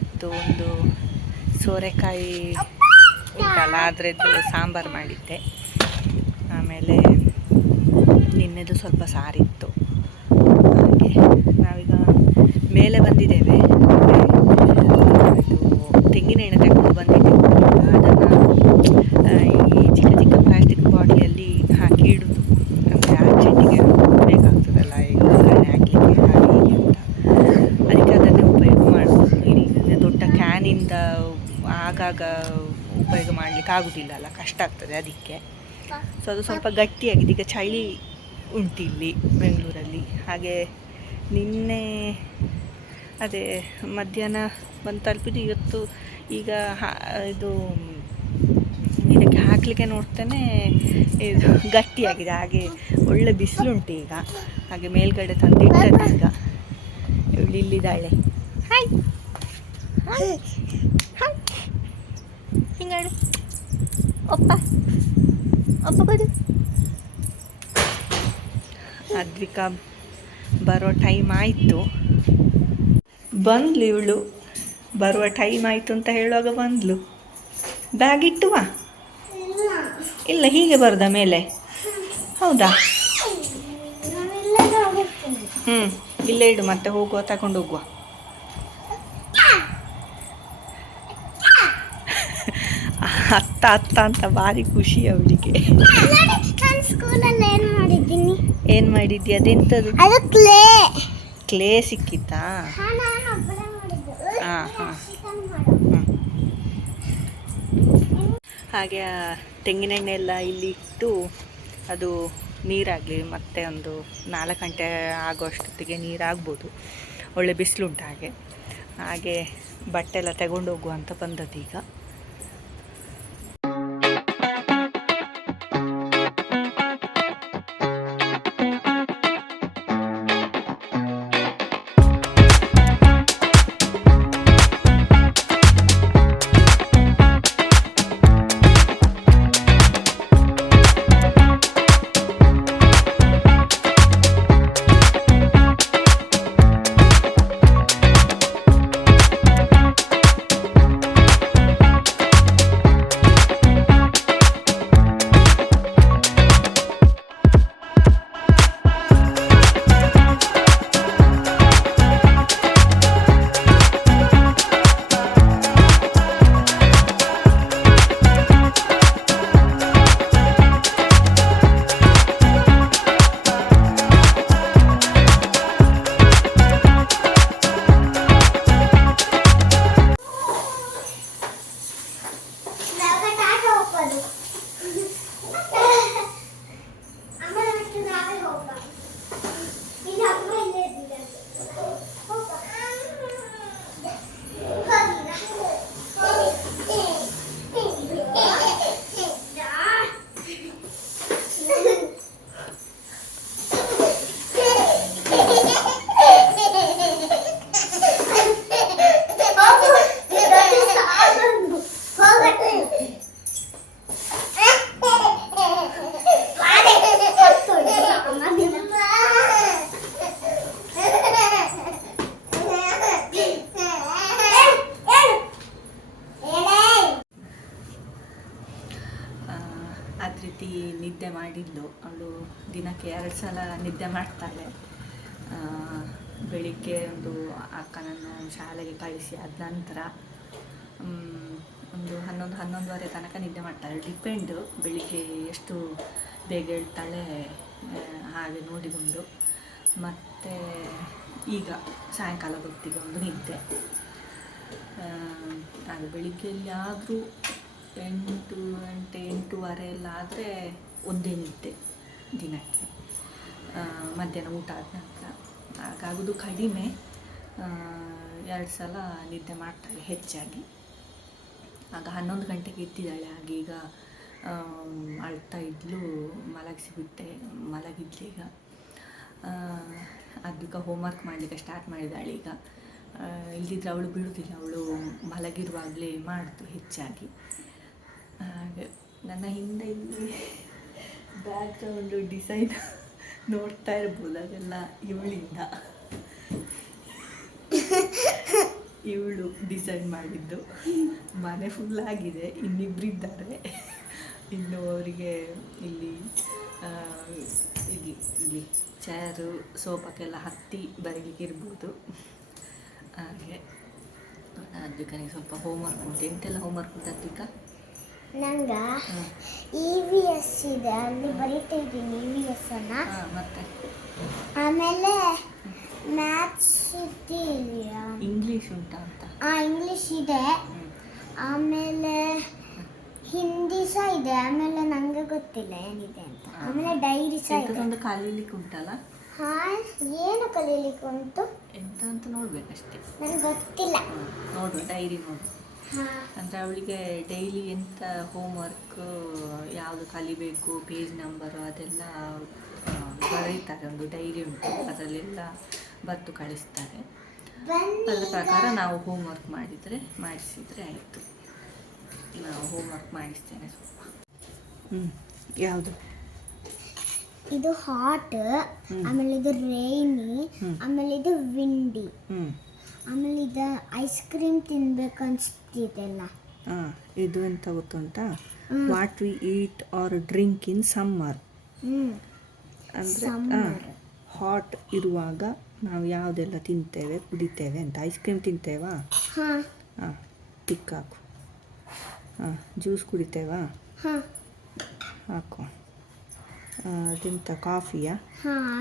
ಇವತ್ತು ಒಂದು ಸೋರೆಕಾಯಿ ಉಂಟಲ್ಲ, ಅದರದ್ದು ಸಾಂಬಾರು ಮಾಡಿದ್ದೆ. ಆಮೇಲೆ ನಿನ್ನೆದು ಸ್ವಲ್ಪ ಸಾರಿತ್ತು. ಹಾಗೆ ನಾವೀಗ ಮೇಲೆ ಬಂದಿದ್ದೇವೆ. ತೆಂಗಿನ ಎಣ್ಣೆ ತಗೊಂಡು ಬಂದಿದ್ದೇವೆ ಅದನ್ನು ಈ ಚಿಕ್ಕ ಚಿಕ್ಕ ಪ್ಲಾಸ್ಟಿಕ್ ಬಾಟ್ಲಿಯಲ್ಲಿ ಹಾಕಿ ಇಡುದು ಅಂದರೆ ಅರ್ಜೆಂಟಿಗೆ ಬೇಕಾಗ್ತದಲ್ಲ ಈಗ ಒಗ್ಗರಣೆ ಹಾಕಲಿಕ್ಕೆ ಹಾಗೆ ಹೀಗೆ ಅಂತ ಅದಕ್ಕೆ ಅದನ್ನೇ ಉಪಯೋಗ ಮಾಡ್ಬೋದು ಇಲ್ಲಿ ದೊಡ್ಡ ಕ್ಯಾನಿಂದ ಆಗಾಗ ಉಪಯೋಗ ಮಾಡಲಿಕ್ಕೆ ಆಗೋದಿಲ್ಲ ಅಲ್ಲ ಕಷ್ಟ ಆಗ್ತದೆ ಅದಕ್ಕೆ. ಸೊ ಅದು ಸ್ವಲ್ಪ ಗಟ್ಟಿಯಾಗಿದೆ. ಈಗ ಚಳಿ ಉಂಟು ಇಲ್ಲಿ ಬೆಂಗಳೂರಲ್ಲಿ. ಹಾಗೆ ನಿನ್ನೆ ಅದೇ ಮಧ್ಯಾಹ್ನ ಬಂದು ತಲುಪಿದ್ದು ಇವತ್ತು ಈಗ ಹಾ ಇದು ಇದಕ್ಕೆ ಹಾಕಲಿಕ್ಕೆ ನೋಡ್ತೇನೆ ಇದು ಗಟ್ಟಿಯಾಗಿದೆ. ಹಾಗೆ ಒಳ್ಳೆ ಬಿಸಿಲುಂಟು ಈಗ. ಹಾಗೆ ಮೇಲ್ಗಡೆ ತಂದಿಟ್ಟದ್ದು ಈಗ. ಇವಳು ಇಲ್ಲಿದ್ದಾಳೆ. ಹಾಯ್ ಹಾಯ್ ಹಾಯ್ ಹಿಂಗಾಡು ಒಪ್ಪ ಅಪ್ಪ ಬದು ಅದ್ವಿಕಾ ಬರೋ ಟೈಮ್ ಆಯಿತು. ಬಂದ್ಲು ಇವಳು. ಬರುವ ಟೈಮ್ ಆಯಿತು ಅಂತ ಹೇಳುವಾಗ ಬಂದ್ಲು. ಬ್ಯಾಗ್ ಇಟ್ಟುವ? ಇಲ್ಲ ಹೀಗೆ ಬರ್ದ ಮೇಲೆ. ಹೌದಾ? ಹ್ಞೂ ಇಲ್ಲೇ ಇಡು ಮತ್ತೆ ಹೋಗುವ ತಗೊಂಡು ಹೋಗುವ. ಅತ್ತ ಅತ್ತ ಅಂತ ಭಾರಿ ಖುಷಿ ಅವಳಿಗೆ. ಸ್ಕೂಲಲ್ಲಿ ಏನು ಮಾಡಿದ್ದೀನಿ? ಏನು ಮಾಡಿದ್ಯಾ? ಅದೆಂಥದ್ದು ಅದು ಕ್ಲೇ. ಕ್ಲೇ ಸಿಕ್ಕಿತ್ತಾ? ಹಾಂ ಹಾಂ. ಹಾಗೆ ಆ ತೆಂಗಿನೆಣ್ಣೆ ಎಲ್ಲ ಇಲ್ಲಿ ಇಟ್ಟು ಅದು ನೀರಾಗಲಿ ಮತ್ತೆ ಒಂದು ನಾಲ್ಕು ಗಂಟೆ ಆಗುವಷ್ಟೊತ್ತಿಗೆ ನೀರಾಗ್ಬೋದು. ಒಳ್ಳೆ ಬಿಸಿಲುಂಟು ಹಾಗೆ. ಹಾಗೆ ಬಟ್ಟೆ ಎಲ್ಲ ತಗೊಂಡು ಹೋಗುವ ಅಂತ ಬಂದದ್ದು ಈಗ. ನಿದ್ದೆ ಮಾಡ್ತಾಳೆ. ಬೆಳಿಗ್ಗೆ ಒಂದು ಅಕ್ಕನನ್ನು ಶಾಲೆಗೆ ಕಳಿಸಿ ಆದ ನಂತರ ಒಂದು ಹನ್ನೊಂದು, ಹನ್ನೊಂದುವರೆ ತನಕ ನಿದ್ದೆ ಮಾಡ್ತಾಳೆ. ಡಿಪೆಂಡು ಬೆಳಿಗ್ಗೆ ಎಷ್ಟು ಬೇಗ ಹೇಳ್ತಾಳೆ ಹಾಗೆ ನೋಡಿಕೊಂಡು. ಮತ್ತು ಈಗ ಸಾಯಂಕಾಲ ಹೊತ್ತಿಗೆ ಒಂದು ನಿದ್ದೆ. ಅದು ಬೆಳಿಗ್ಗೆಯಲ್ಲಿ ಆದರೂ ಎಂಟು ಗಂಟೆ ಎಂಟೂವರೆ ಎಲ್ಲ ಆದರೆ ಒಂದೇ ನಿದ್ದೆ ದಿನಕ್ಕೆ. ಮಧ್ಯಾಹ್ನ ಊಟ ಆದ ನಂತರ. ಹಾಗಾಗೋದು ಕಡಿಮೆ. ಎರಡು ಸಲ ನಿದ್ದೆ ಮಾಡ್ತಾಳೆ ಹೆಚ್ಚಾಗಿ. ಆಗ ಹನ್ನೊಂದು ಗಂಟೆಗೆ ಎದ್ದಿದ್ದಾಳೆ. ಹಾಗೆ ಈಗ ಅಳ್ತಾ ಇದ್ಲು ಮಲಗಿಸಿಬಿಟ್ಟೆ ಮಲಗಿದ್ಲು ಈಗ. ಅದಕ್ಕೆ ಹೋಮ್ವರ್ಕ್ ಮಾಡಲಿಕ್ಕೆ ಸ್ಟಾರ್ಟ್ ಮಾಡಿದ್ದಾಳೆ ಈಗ. ಇಲ್ದಿದ್ರೆ ಅವಳು ಬಿಡುವುದಿಲ್ಲ ಅವಳು ಮಲಗಿರುವಾಗಲೇ ಮಾಡ್ತು ಹೆಚ್ಚಾಗಿ. ಹಾಗೆ ನನ್ನ ಹಿಂದೆ ಇಲ್ಲಿ ಬ್ಯಾಕ್ಗ್ರೌಂಡು ಡಿಸೈನ್ ನೋಡ್ತಾ ಇರ್ಬೋದು ಅದೆಲ್ಲ ಇವಳಿಂದ. ಇವಳು ಡಿಸೈಡ್ ಮಾಡಿದ್ದು. ಮನೆ ಫುಲ್ ಆಗಿದೆ ಇನ್ನಿಬ್ಬರಿದ್ದಾರೆ ಇನ್ನು ಅವರಿಗೆ ಇಲ್ಲಿ ಇಲ್ಲಿ ಇಲ್ಲಿ ಚೇರು ಸೋಫಾಕ್ಕೆಲ್ಲ ಹತ್ತಿ ಬರಲಿಕ್ಕೆ ಇರ್ಬೋದು. ಹಾಗೆ. ಅದಕ್ಕೆ ಸ್ವಲ್ಪ ಹೋಮ್ವರ್ಕ್ ಉಂಟು. ಎಂತೆಲ್ಲ ಹೋಮ್ವರ್ಕ್ ಉಂಟು ಅದಕ್ಕೆ ನಂಗ ಇ ವಿ ಎಸ್ ಇದೆ ಅಲ್ಲಿ ಬರೀತಾ ಇದ್ದೀನಿ ಇ ವಿ ಎಸ್ ಅನ್ನ. ಮತ್ತೆ? ಆಮೇಲೆ ಮ್ಯಾಥ್ಸ್ ಇದೆಯಾ ಇಂಗ್ಲೀಷ್ ಉಂಟಾ ಅಂತ? ಆ ಇಂಗ್ಲಿಷ್ ಇದೆ. ಆಮೇಲೆ ಹಿಂದಿ ಸಹ ಇದೆ ಆಮೇಲೆ ನಂಗೆ ಗೊತ್ತಿಲ್ಲ ಏನಿದೆ ಅಂತ. ಆಮೇಲೆ ಡೈರಿ ಸಹ ಇದೆ. ಕಲೀಲಿಕ್ಕೆ ಉಂಟಲ್ಲ? ಹಾ ಏನು ಕಲೀಲಿಕ್ಕೆ ಉಂಟು? ಎಂತ ಅಂತ ನೋಡ್ಬೇಕಷ್ಟೇ. ನನಗೆ ಗೊತ್ತಿಲ್ಲ. ನೋಡು ಡೈರಿ ನೋಡು. ಅಂದರೆ ಅವಳಿಗೆ ಡೈಲಿ ಹೋಮ್ ಹೋಮ್ವರ್ಕ್ ಯಾವುದು ಕಲಿಬೇಕು ಪೇಜ್ ನಂಬರು ಅದೆಲ್ಲ ಬರೀತಾರೆ ಒಂದು ಡೈರಿ ಉಂಟು. ಅದರಲ್ಲೆಲ್ಲ ಬರೆದು ಕಳಿಸ್ತಾರೆ. ಅದರ ಪ್ರಕಾರ ನಾವು ಹೋಮ್ವರ್ಕ್ ಮಾಡಿದರೆ ಮಾಡಿಸಿದರೆ ಆಯಿತು. ನಾವು ಹೋಮ್ ವರ್ಕ್ ಮಾಡಿಸ್ತೇನೆ ಸ್ವಲ್ಪ. ಹ್ಞೂ ಯಾವುದು? ಇದು ಹಾಟ್ ಆಮೇಲೆ ಇದು ರೈನಿ ಆಮೇಲೆ ಇದು ವಿಂಡಿ ಹ್ಞೂ ಆಮೇಲೆ ಇದು ಐಸ್ ಕ್ರೀಮ್ ತಿನ್ಬೇಕು ಅನ್ಸ್ತಿದೆಲ್ಲ. ಹಾಂ ಇದು ಎಂತ ಗೊತ್ತುಂಟಾ? ಅಂತ what we eat or drink in summer ಅಂದರೆ. ಹಾಟ್ ಇರುವಾಗ ನಾವು ಯಾವುದೆಲ್ಲ ತಿಂತೇವೆ ಕುಡಿತೇವೆ ಅಂತ. ಐಸ್ ಕ್ರೀಮ್ ತಿಂತೇವಾ? ಹಾ. ಟಿಕ್ ಹಾಕು ಹಾಂ ಜ್ಯೂಸ್ ಕುಡಿತೇವಾ? ಹಾಂ. ಹಾಕು. ಅದೆಂತ ಕಾಫಿಯಾ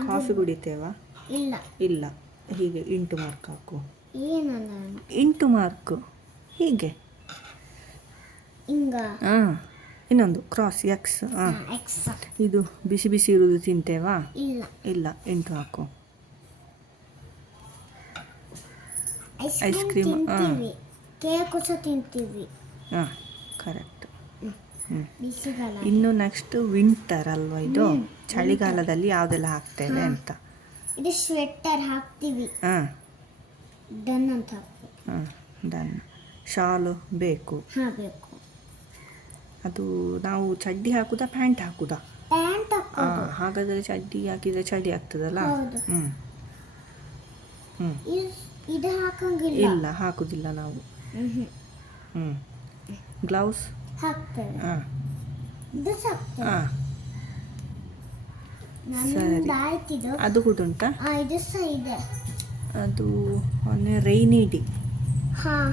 ಕಾಫಿ ಕುಡಿತೇವಾ? ಇಲ್ಲ. ಇಲ್ಲ. ಹೀಗೆ ಇಂಟು ಮಾರ್ಕ್ ಹಾಕು. ಏನಲ್ಲ ಮಾರ್ಕು. ಹೀಗೆ? ಹಾಂ ಇನ್ನೊಂದು. ಕ್ರಾಸ್ ಎಕ್ಸ್ ಹಾಂ. ಎಕ್ಸ್ ಇದು ಬಿಸಿ ಬಿಸಿ ಇರುವುದು ತಿಂತೇವಾ? ಇಲ್ಲ. ಎಂಟು ಹಾಕು. ಐಸ್ ಕ್ರೀಮ್ ಹಾಂ. ತಿಂತೀವಿ. ಕೇಕು ಸಹ ತಿಂತೀವಿ. ಹಾಂ ಕರೆಕ್ಟ್ ಇನ್ನು ನೆಕ್ಸ್ಟ್ ವಿಂಟರ್ ಅಲ್ವಾ ಇದು? ಚಳಿಗಾಲದಲ್ಲಿ ಯಾವುದೆಲ್ಲ ಹಾಕ್ತೇವೆ ಅಂತ? ಇದು ಸ್ವೆಟರ್ ಹಾಕ್ತೀವಿ. ಹಾಂ. ಡನ್ ಅಂತ. ಹಾಂ ಡನ್. ಶಾಲು ಬೇಕು. ಹಾಕಬೇಕು ಅದು ನಾವು ಚಡ್ಡಿ ಹಾಕುದಾ ಪ್ಯಾಂಟ್ ಹಾಕುದಾ? ಪ್ಯಾಂಟ್ ಹಾಂ ಹಾಗಾದರೆ ಚಡ್ಡಿ ಹಾಕಿದರೆ ಚಳಿ ಆಗ್ತದಲ್ಲ? ಹೌದು. ಹ್ಞೂ ಹ್ಞೂ ಇದು ಹಾಕಂಗಿಲ್ಲ. ಇಲ್ಲ ಹಾಕುದಿಲ್ಲ ನಾವು. ಹ್ಞೂ ಗ್ಲೌಸ್? ಹಾಕ್ತೇವೆ. ಹಾಂ. ಇದು ಹಾಂ. ಸರಿ. ಅದು ಕೂಡ ಉಂಟಾ? ಇದು ಸಹ ಇದೆ. ಅದು ಮೊನ್ನೆ ರೈನಿ ಡೇ ಹಾಂ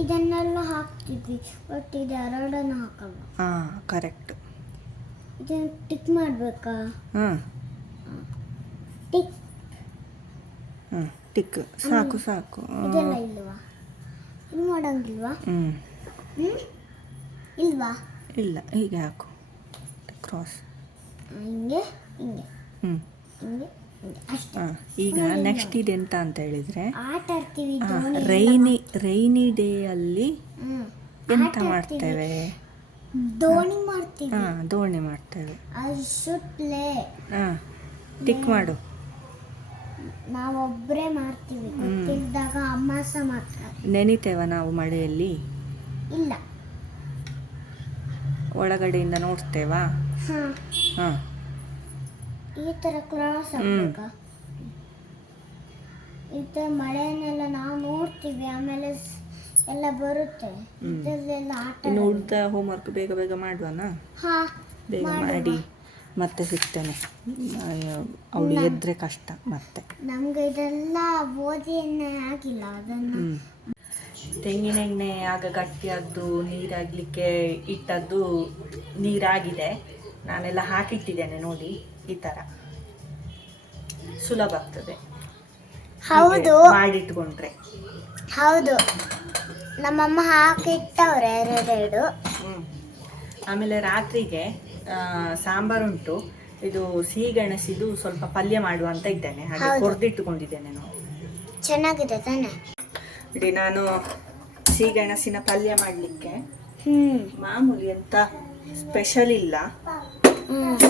ಇದನ್ನೆಲ್ಲ ಹಾಕ್ತಿದ್ವಿ. ಬಟ್ ಇದು ಎರಡನ್ನು ಹಾಕಲ್ಲ. ಹಾಂ ಕರೆಕ್ಟ್ ಇದನ್ನು ಟಿಕ್ ಮಾಡಬೇಕಾ? ಹಾಂ. ಟಿಕ್ ಹಾಂ ಟಿಕ್ ಸಾಕು ಸಾಕು. ಇದೆಲ್ಲ ಇಲ್ವಾ? ಇದು ಮಾಡಂಗಿಲ್ವಾ? ಹ್ಞೂ ಇಲ್ವಾ? ಇಲ್ಲ ಹೀಗೆ ಹಾಕು. ಕ್ರಾಸ್ ಹಿಂಗೆ ಹಿಂಗೆ. ಹ್ಞೂ ಹಿಂಗೆ. ಈಗ ನೆಕ್ಸ್ಟ್ ಇದೆಂತ ಅಂತ ಹೇಳಿದರೆ ಆಟ ಆಡ್ತೀವಿ ರೈನಿ ರೈನಿ ಡೇ ಅಲ್ಲಿ. ಎಂತ ಮಾಡ್ತೇವೆ. ದೋಣಿ ಮಾಡ್ತೀವಿ. ಹಾಂ ದೋಣಿ ಮಾಡ್ತೇವೆ. ಪ್ಲೇ ಹಾಂ ಟಿಕ್ ಮಾಡು. ನಾವೊಬ್ಬರೇ ಮಾಡ್ತೀವಿ. ಗೊತ್ತಿಲ್ದಾಗ ಅಮ್ಮ ಸಹ ಮಾಡ್ತಾರೆ. ನೆನಿತೇವ ನಾವು ಮಳೆಯಲ್ಲಿ? ಇಲ್ಲ. ಒಳಗಡೆಯಿಂದ ನೋಡ್ತೇವಾ? ಹಾ. ಹಾಂ. ಈ ತರ ಕ್ರಾಸ್ ಆಗ್ಬೇಕ ಈ ತರ ಮಳೆಯನ್ನೆಲ್ಲ ನಾವು ನೋಡ್ತೀವಿ ಆಮೇಲೆ ಸ್- ಎಲ್ಲ ಬರುತ್ತೆ. ಇದರಲ್ಲೆಲ್ಲ ಆಟ ಇನ್ನು. ಉಳಿದ ಹೋಮ್ವರ್ಕ್ ಬೇಗ ಬೇಗ ಮಾಡುವನಾ? ಹಾ ಬೇಗ ಮಾಡಿ ಮತ್ತೆ ಸಿಗ್ತೇನೆ. ಅವಳು ಎದ್ರೆ ಕಷ್ಟ ಮತ್ತೆ. ನಮ್ಗೆ ಇದೆಲ್ಲ ಓದಿಯನ್ನೇ ಆಗಿಲ್ಲ ಅದನ್ನ. ಹ್ಮ್. ತೆಂಗಿನ ಎಣ್ಣೆ ಆಗ ಗಟ್ಟಿಯಾದ್ದು ನೀರಾಗಲಿಕ್ಕೆ ಇಟ್ಟದ್ದು ನೀರಾಗಿದೆ. ನಾನೆಲ್ಲ ಹಾಕಿಟ್ಟಿದ್ದೇನೆ ನೋಡಿ. ಈ ತರ. ಸುಲಭ ಆಗ್ತದೆ. ಹೌದು. ಮಾಡಿಟ್ಕೊಂಡ್ರೆ. ಹೌದು. ನಮ್ಮಮ್ಮ ಹಾಕಿಟ್ಟವ್ರೆ ಎರಡೆರಡು. ಹ್ಮ್. ಆಮೇಲೆ ರಾತ್ರಿಗೆ ಆ, ಸಾಂಬಾರುಂಟು. ಇದು ಸಿಹಿಗೆಣಸಿದು ಸ್ವಲ್ಪ ಪಲ್ಯ ಮಾಡುವ ಅಂತ ಇದ್ದೇನೆ. ಹಾಗೆ ಹೌದು. ಕೊರ್ದಿಟ್ಟುಕೊಂಡಿದ್ದೇನೆ ನಾನು. ಚೆನ್ನಾಗಿದೆ ತಾನೆ. ಬಿಡಿ ನಾನು ಸಿಹಿಗೆಣಸಿನ ಪಲ್ಯ ಮಾಡಲಿಕ್ಕೆ ಹ್ಮ್. ಮಾಮೂಲಿ ಅಂತ ಸ್ಪೆಷಲ್ ಇಲ್ಲ. ಹ್ಮ್.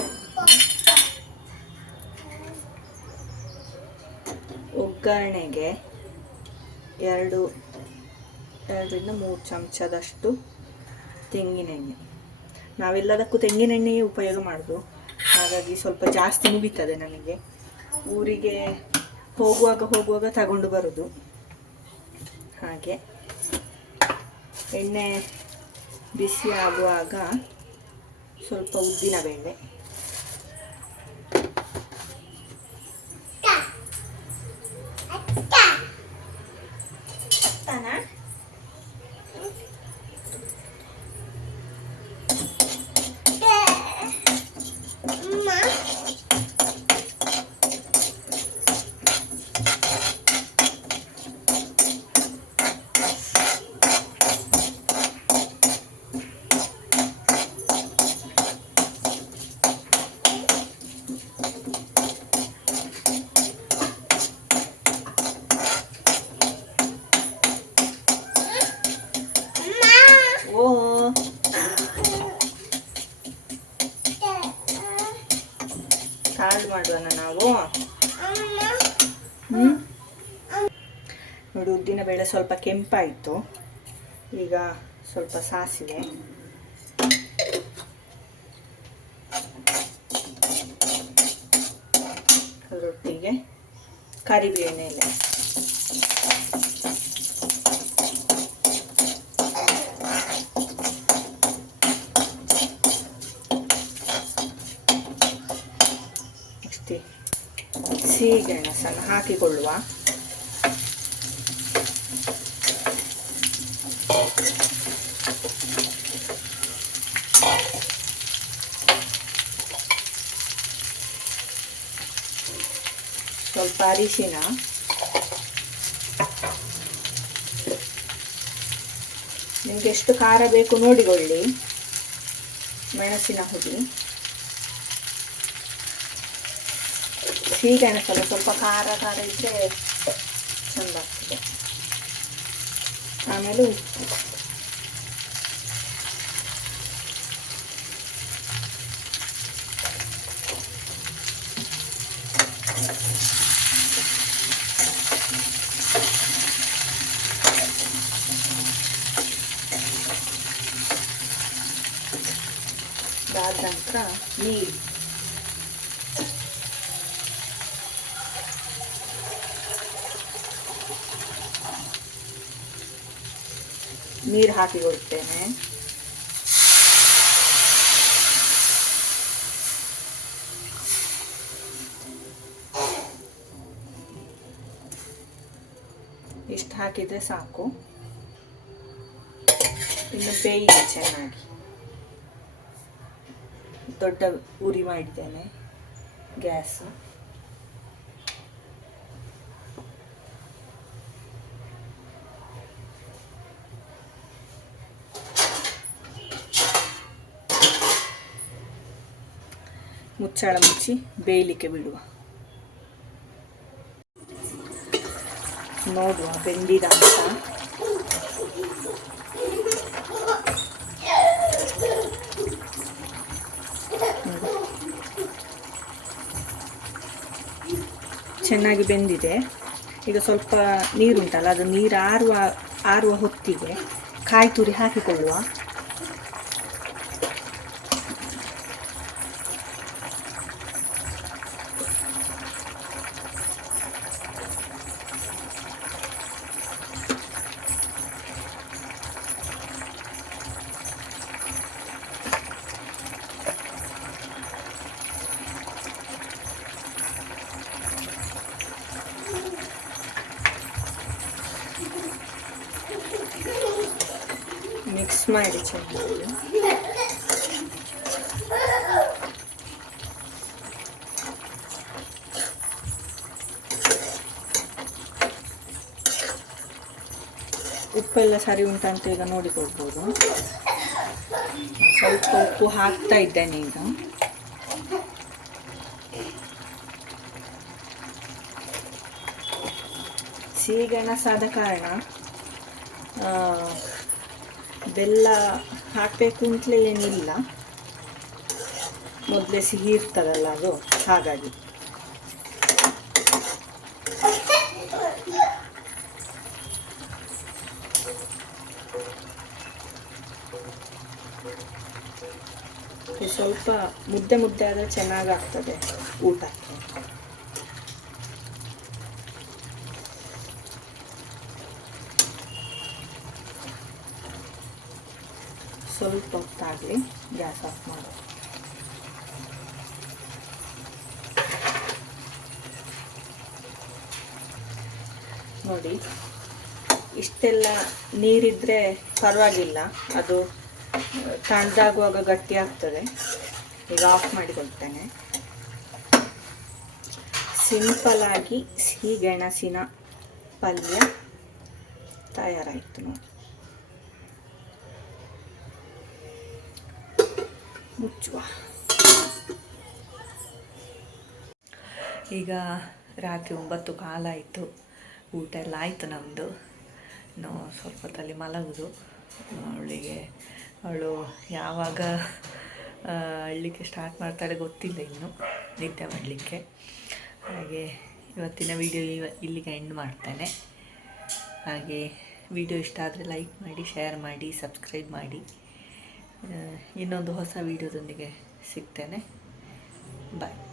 ಒಗ್ಗರಣೆಗೆ ಎರಡು, ಎರಡರಿಂದ ಮೂರು ಚಮಚದಷ್ಟು ತೆಂಗಿನೆಣ್ಣೆ. ನಾವೆಲ್ಲದಕ್ಕೂ ತೆಂಗಿನೆಣ್ಣೆಯೇ ಉಪಯೋಗ ಮಾಡೋದು. ಹಾಗಾಗಿ ಸ್ವಲ್ಪ ಜಾಸ್ತಿ ಮುಗಿತದೆ ನನಗೆ ಊರಿಗೆ ಹೋಗುವಾಗ ಹೋಗುವಾಗ ತಗೊಂಡು ಬರೋದು. ಹಾಗೆ ಎಣ್ಣೆ ಬಿಸಿ ಆಗುವಾಗ ಸ್ವಲ್ಪ ಉದ್ದಿನ ಬೇಳೆ ಬೇಳೆ ಸ್ವಲ್ಪ ಕೆಂಪಾಯಿತು. ಈಗ ಸ್ವಲ್ಪ ಸಾಸಿವೆ. ಅದರೊಟ್ಟಿಗೆ ಕರಿಬೇವಿನ ಎಲೆ. ಅಷ್ಟೇ. ಸಿಹಿಗೆಣಸನ್ನು ಹಾಕಿಕೊಳ್ಳುವ. ಅರಿಶಿನ ನಿಮ್ಗೆ ಎಷ್ಟು ಖಾರ ಬೇಕು ನೋಡಿಕೊಳ್ಳಿ ಮೆಣಸಿನ ಹುಡಿ ಸೀಗೆಣಸಲ್ಲ ಸ್ವಲ್ಪ ಖಾರ ಖಾರ ಇದ್ದರೆ ಚಂದ ಆಗ್ತದೆ. ಆಮೇಲೆ ಉಪ್ಪು. ಅದಾದ ನಂತರ ನೀರು ನೀರು ಹಾಕಿಕೊಳ್ತೇನೆ ಇಷ್ಟು ಹಾಕಿದರೆ ಸಾಕು. ಇನ್ನು ಬೇಯಿದೆ ಚೆನ್ನಾಗಿ. ದೊಡ್ಡ ಉರಿ ಮಾಡಿದ್ದೇನೆ ಗ್ಯಾಸ್. ಮುಚ್ಚಳ ಮುಚ್ಚಿ ಬೇಯಲಿಕ್ಕೆ ಬಿಡುವ. ನೋಡುವ ಬೆಂದಿದ ಅಂತ ನೋಡಿ. ಚೆನ್ನಾಗಿ ಬೆಂದಿದೆ. ಈಗ ಸ್ವಲ್ಪ ನೀರುಂಟಲ್ಲ ಅದು ನೀರು ಆರುವ ಆರುವ ಹೊತ್ತಿಗೆ ಕಾಯಿ ತುರಿ ಹಾಕಿಕೊಳ್ಳುವ. ಮಾಡಿ ಚೆನ್ನಾಗಿ ಉಪ್ಪೆಲ್ಲ ಸರಿ ಉಂಟಂತ ಈಗ ನೋಡಿಕೊಳ್ಬೋದು ಸ್ವಲ್ಪ ಉಪ್ಪು ಹಾಕ್ತಾ ಇದ್ದೇನೆ ಈಗ. ಸಿಹಿಗೆಣಸಾದ ಕಾರಣ ಆ, ಬೆಲ್ಲ ಹಾಕಬೇಕು ಅಂತಲೇ ಏನಿಲ್ಲ. ಮೊದಲೇ ಸಿಹಿ ಇರ್ತದಲ್ಲ ಅದು, ಹಾಗಾಗಿ. ಸ್ವಲ್ಪ ಮುದ್ದೆ ಮುದ್ದೆ ಆದರೆ ಚೆನ್ನಾಗಾಗ್ತದೆ ಊಟಕ್ಕೆ. ಹೊತ್ತಾಗಲಿ ಗ್ಯಾಸ್ ಆಫ್ ಮಾಡು. ನೋಡಿ, ಇಷ್ಟೆಲ್ಲ ನೀರಿದ್ರೆ ಪರವಾಗಿಲ್ಲ, ಅದು ತಣ್ಣದಾಗುವಾಗ ಗಟ್ಟಿ ಆಗ್ತದೆ. ಈಗ ಆಫ್ ಮಾಡಿಕೊಳ್ತೇನೆ. ಸಿಂಪಲ್ ಆಗಿ ಸಿಹಿ ಗೆಣಸಿನ ಪಲ್ಯ ತಯಾರಾಯಿತು ನೋಡಿ. ಮುಚ್ಚುವ. ಈಗ ರಾತ್ರಿ ಒಂಬತ್ತು ಕಾಲಾಯಿತು ಊಟ ಎಲ್ಲ ಆಯಿತು ನಮ್ಮದು ಇನ್ನು ಸ್ವಲ್ಪ ಹೊತ್ತಲ್ಲಿ ಮಲಗುದು. ಅವಳಿಗೆ, ಅವಳು ಯಾವಾಗ ಅಳ್ಳಿಕ್ಕೆ ಸ್ಟಾರ್ಟ್ ಮಾಡ್ತಾಳೆ ಗೊತ್ತಿಲ್ಲ ಇನ್ನು, ನಿದ್ದೆ ಮಾಡಲಿಕ್ಕೆ. ಹಾಗೆ ಇವತ್ತಿನ ವಿಡಿಯೋ ಇಲ್ಲಿಗೆ ಎಂಡ್ ಮಾಡ್ತೇನೆ. ಹಾಗೆ ವಿಡಿಯೋ ಇಷ್ಟ ಆದರೆ ಲೈಕ್ ಮಾಡಿ ಶೇರ್ ಮಾಡಿ ಸಬ್ಸ್ಕ್ರೈಬ್ ಮಾಡಿ. ಇನ್ನೊಂದು ಹೊಸ ವೀಡಿಯೋದೊಂದಿಗೆ ಸಿಗ್ತೇನೆ. ಬಾಯ್